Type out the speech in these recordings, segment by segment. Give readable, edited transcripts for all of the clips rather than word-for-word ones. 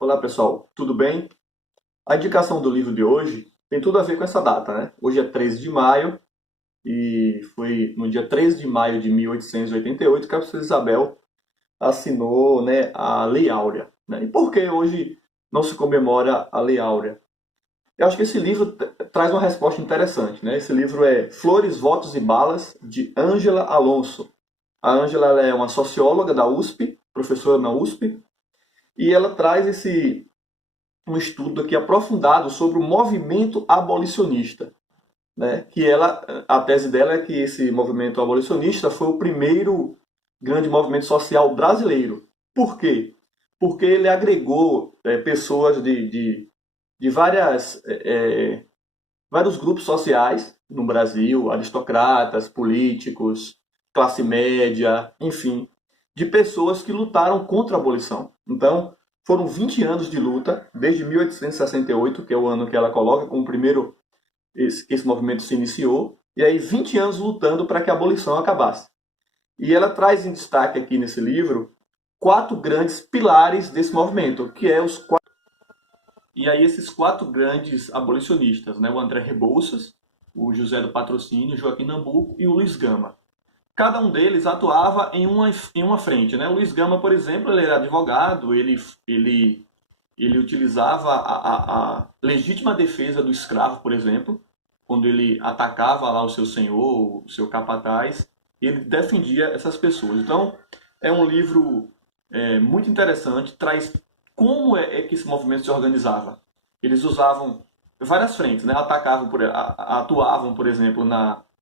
Olá pessoal, tudo bem? A indicação do livro de hoje tem tudo a ver com essa data, né? Hoje é 13 de maio e foi no dia 13 de maio de 1888 que a Princesa Isabel assinou, né, a Lei Áurea, né? E por que hoje não se comemora a Lei Áurea? Eu acho que esse livro traz uma resposta interessante, né? Esse livro é Flores, Votos e Balas, de Ângela Alonso. A Ângela ela é uma socióloga da USP, professora na USP, e ela traz um estudo aqui aprofundado sobre o movimento abolicionista, né? A tese dela é que esse movimento abolicionista foi o primeiro grande movimento social brasileiro. Por quê? Porque ele agregou pessoas de vários grupos sociais no Brasil, aristocratas, políticos, classe média, enfim, de pessoas que lutaram contra a abolição. Então, foram 20 anos de luta, desde 1868, que é o ano que ela coloca como o primeiro que esse movimento se iniciou, e aí 20 anos lutando para que a abolição acabasse. E ela traz em destaque aqui nesse livro quatro grandes pilares desse movimento, que é os quatro. E aí esses quatro grandes abolicionistas, né, o André Rebouças, o José do Patrocínio, o Joaquim Nabuco e o Luiz Gama. Cada um deles atuava em uma frente, né? O Luiz Gama, por exemplo, ele era advogado, ele utilizava a legítima defesa do escravo, por exemplo, quando ele atacava lá o seu senhor, o seu capataz, ele defendia essas pessoas. Então, é um livro muito interessante, traz como é que esse movimento se organizava. Eles usavam várias frentes, né? Atuavam, por exemplo,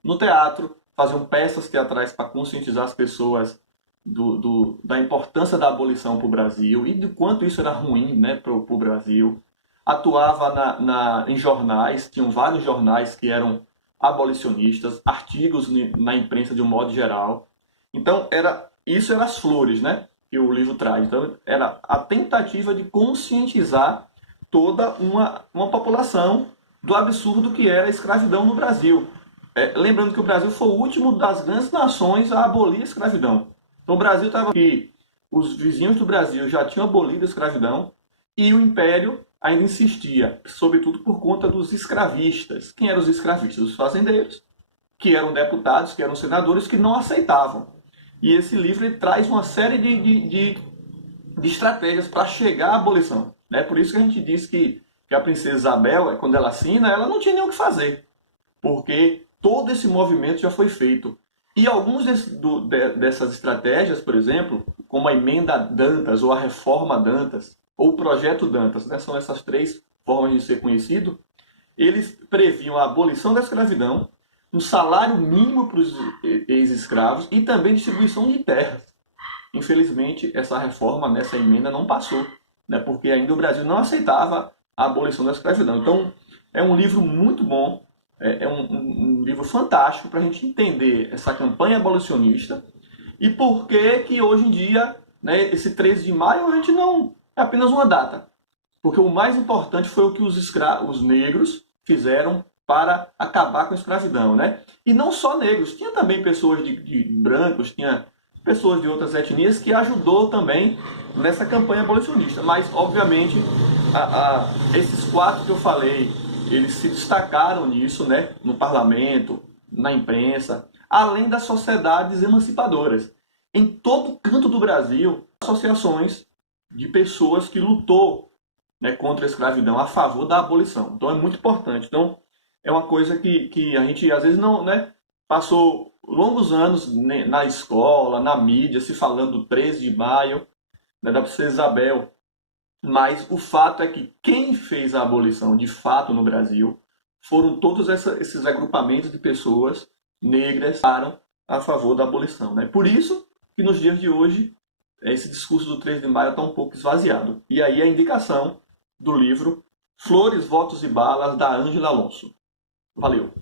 no teatro, faziam peças teatrais para conscientizar as pessoas da importância da abolição para o Brasil e de quanto isso era ruim, né, para o Brasil. Atuava em jornais, tinham vários jornais que eram abolicionistas, artigos na imprensa de um modo geral. Então, isso eram as flores, né, que o livro traz. Então, era a tentativa de conscientizar toda uma população do absurdo que era a escravidão no Brasil. Lembrando que o Brasil foi o último das grandes nações a abolir a escravidão. Então o Brasil estava aqui, os vizinhos do Brasil já tinham abolido a escravidão e o Império ainda insistia, sobretudo por conta dos escravistas. Quem eram os escravistas? Os fazendeiros, que eram deputados, que eram senadores, que não aceitavam. E esse livro ele traz uma série de estratégias para chegar à abolição. Né? Por isso que a gente diz que a princesa Isabel, quando ela assina, ela não tinha nem o que fazer, porque todo esse movimento já foi feito. E algumas dessas estratégias, por exemplo, como a emenda Dantas, ou a reforma Dantas, ou o projeto Dantas, né? São essas três formas de ser conhecido, eles previam a abolição da escravidão, um salário mínimo para os ex-escravos e também distribuição de terras. Infelizmente, essa reforma, nessa emenda, não passou, né? Porque ainda o Brasil não aceitava a abolição da escravidão. Então, é um livro muito bom, é um livro fantástico para a gente entender essa campanha abolicionista e por que hoje em dia, né, esse 13 de maio, a gente não é apenas uma data. Porque o mais importante foi o que os negros fizeram para acabar com a escravidão. Né? E não só negros, tinha também pessoas de brancos, tinha pessoas de outras etnias que ajudou também nessa campanha abolicionista. Mas, obviamente, esses quatro que eu falei, eles se destacaram nisso, né? No parlamento, na imprensa, além das sociedades emancipadoras. Em todo canto do Brasil, associações de pessoas que lutou, né, contra a escravidão, a favor da abolição. Então é muito importante. Então é uma coisa que a gente às vezes não, né, passou longos anos na escola, na mídia, se falando do 13 de maio, né, da princesa Isabel. Mas o fato é que quem fez a abolição de fato no Brasil foram todos esses agrupamentos de pessoas negras que estavam a favor da abolição. Né? Por isso que nos dias de hoje esse discurso do 13 de maio está um pouco esvaziado. E aí a indicação do livro Flores, Votos e Balas, da Ângela Alonso. Valeu!